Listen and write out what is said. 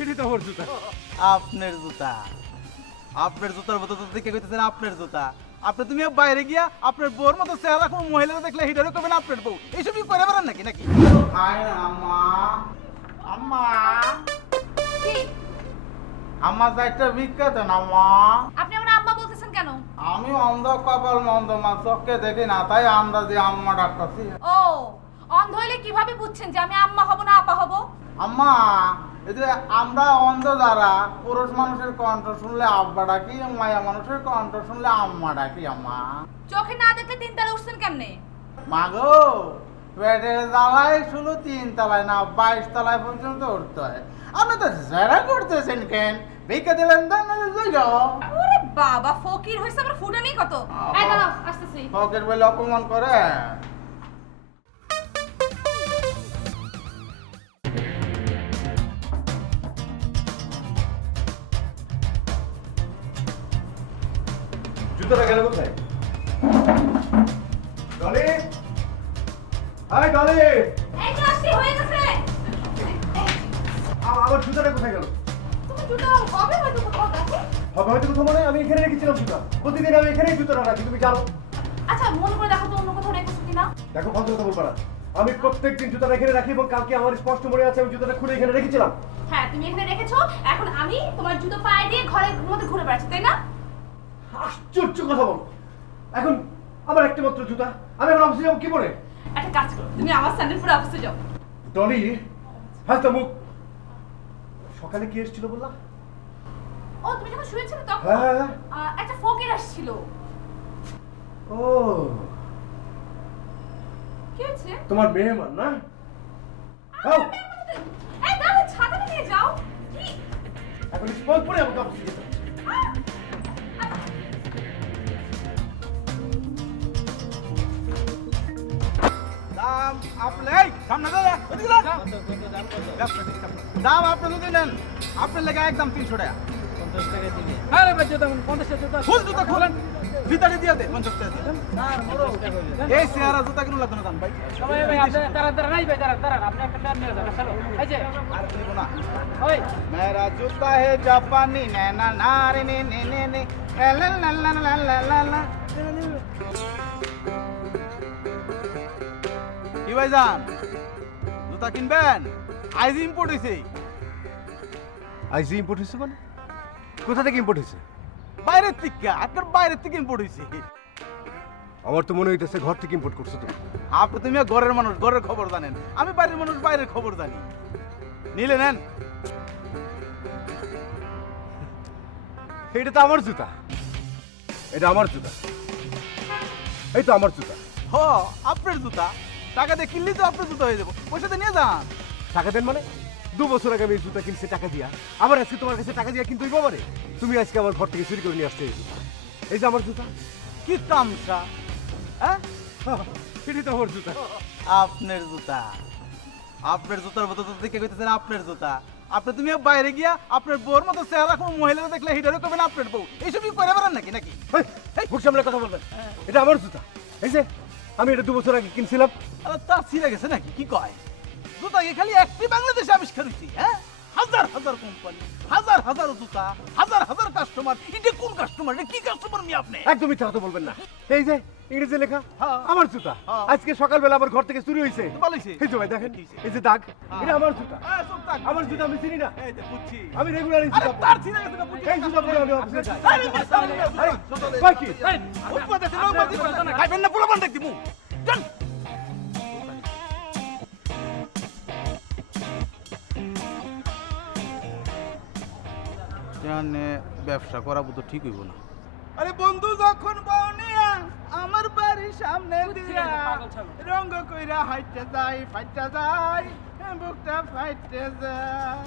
এটি তো আমার জুতা। আপনার জুতা। আপনার জুতার মতো তো দেখে কইতেছেন আপনার জুতা। আপনি তুমি বাইরে গিয়া আপনার বউর মতো চেহারা কোনো মহিলারা দেখলে হিটারে কবেন আপনার বউ। এইসবই করে বেড়ান নাকি নাকি? আয় আম্মা। আম্মা। কি? আম্মা যাইটা ভিক্ষা দেন আম্মা। আপনি আমার আম্মা বলতেছেন কেন? আমি অন্ধ কপাল মন্দ মা চোখকে দেখি না তাই আন্দাজে আম্মা ডাকতেছি। ও অন্ধ হইলে কীভাবে বুঝছেন যে আমি আম্মা হব না আপা হব? আম্মা এই যে আমরা অন্ধ যারা পুরুষ মানুষের কণ্ঠ শুনলে আব্বা ডাকি মায়া মানুষের কণ্ঠ শুনলে আম্মা ডাকি আম্মা। চোখে না দেখলে তিন তালে উঠছেন কেমনে? মাগো পেটের জ্বালায় শুধু তিন তলায় না বাইশ তলায় পর্যন্ত উঠতে হয়। আপনি তো জেরা করতেছেন কেন? ভিক্ষা দিলেন তো না যাও ওরে বাবা ফকির হইছে আবার ফুটা নেই কত এই দাঁড়াও আসতেছি। ফকের বলে অপমান করে। জুতোটা গেল কোথায়? ডলি? হাই ডলি! এই তো আসছি হয়ে গেছে। আমার জুতোটা কোথায় গেল? তুমি জুতো হবে হয়তো কোথাও দেখো। হবে হয়তো কোথাও মনে আমি এখানে রেখেছিলাম জুতা। প্রতিদিন আমি এখানেই জুতোটা রাখি তুমি জানো। আচ্ছা মনে করে দেখো তো অন্য কোথাও রেখেছো কিনা। দেখো ভদ্র কথা বলবা না। আমি প্রত্যেকদিন জুতাটা এখানে রাখি এবং কালকে আমার স্পষ্ট মনে আছে আমি জুতাটা খুলে এখানে রেখেছিলাম। হ্যাঁ তুমি এখানে রেখেছো। এখন আমি তোমার জুতো পায়ে দিয়ে ঘরের মধ্যে ঘুরে বেড়াচ্ছি তাই না? আশ্চর্য কথা বল। এখন আমার একটা মাত্র জুতা। আমি এখন অফিসে যাব কি করে একটা কাজ করো তুমি আমার স্যান্ডেল পরে অফিসে যাও। ডলি হ্যাঁ মুখ। সকালে কি এসেছিল বললাম ও তুমি যখন শুয়েছিলে তখন? হ্যাঁ হ্যাঁ, হ্যাঁ। একটা ফকির আসছিল। ও। কি হয়েছে? তোমার মেহমান না? হ্যাঁ এই দাঁড়া ছাতাটা নিয়ে যাও। কি? এখন স্পল পরে আমাকে অফিসে দাম আপনি এই সামনে দাদা ওদিকে দাও। দাম আপনি যদি নেন আপনার লেগে একদম তিনশো টাকা। হ্যাঁ পঞ্চাশ টাকা দিলে আরে ভাই জুতা পঞ্চাশ টাকা ফুল জুতা খোলেন ভিতরে দিয়ে দে পঞ্চাশ টাকা হ্যাঁ, এই চেহারা জুতা কিনো লাগবে না দাম ভাই তারা তারা নাই ভাই তারা তারা আপনি একটা প্যান্ট নিয়ে যাবেন চলো এই যে। আর নিব না ওই। মেরা জুতা হে জাপানি না না না রে নে নে নে নে লা লা লা লা লা লা লা। কি ভাইজান? জুতা কিনবেন? আইজি ইম্পোর্ট হইছে। আইসি ইম্পোর্ট হয়েছে মানে? কোথা থেকে ইম্পোর্ট হয়েছে বাইরের থেকে আপনার বাইরের থেকে ইম্পোর্ট হইছে। আমার তো মনে হইতেছে ঘর থেকে ইম্পোর্ট করছ তুমি। আপনি তুমি ঘরের মানুষ ঘরের খবর জানেন। আমি বাইরের মানুষ বাইরের খবর জানি। নিলে নেন। এটা তো আমার জুতা। এটা আমার জুতা। এই তো আমার জুতা। হ আপনার জুতা। টাকা দিয়ে কিনলেই তো আপনার জুতো হয়ে যাব। পয়সা দিয়ে নিয়ে যান। টাকা দেন মানে? দু বছর আগে আমি জুতা কিনছি টাকা দিয়া। আবার আজকে তোমার কাছে টাকা দিয়া কিনতে হইব তুমি আজকে আমার ঘর থেকে চুরি করে নিয়ে আসতে এই যে আমার জুতা। কি তামসা? হ্যাঁ? এটি তো আমার জুতা। আপনার জুতা। আপনার জুতার মতো তো দেখে কইতেছেন আপনার জুতা। আপনি তুমি বাইরে গিয়া আপনার বউর মতো চেহারা কোনো মহিলারা দেখলে হিটারে কবেন আপনার বউ। এইসব কি করে বেড়ান নাকি নাকি? মুখ সামলে কথা বলবেন। এটা আমার জুতা। এই যে আমি এটা দু বছর আগে কিনছিলাম। তার ছিঁড়ে গেছে নাকি? কি কয়? দুটা খালি একটি বাংলাদেশে আবিষ্কার হয়েছি হ্যাঁ? হাজার হাজার কোম্পানি হাজার হাজার জুতা হাজার হাজার কাস্টমার এটা কোন কাস্টমার এটা কি কাস্টমার মি আপনি একদম মিথ্যা কথা বলবেন না এই যে ইংরেজি লেখা হ্যাঁ। আমার জুতা হ্যাঁ। আজকে সকালবেলা আমার ঘর থেকে চুরি হয়েছে তো। এই যে ভাই দেখেন এই যে দাগ এটা আমার জুতা আমার জুতা আমি চিনি না আমি রেগুলার এই জুতা তার পরি। গেছে না, এই জুতা পরে আমি অফিসে যাই আরে, জুতা কি? না। খাইবেন না, পোলাপান দেখ দিমু। জানে ব্যবসা করা তো ঠিক হইব না। আরে বন্ধু যখন বাউনিয়া আমার বাড়ির সামনে দিয়া রঙ্গ কইরা হাইটে যাই ফাইটে যাই বুকটা ফাইটে যায়।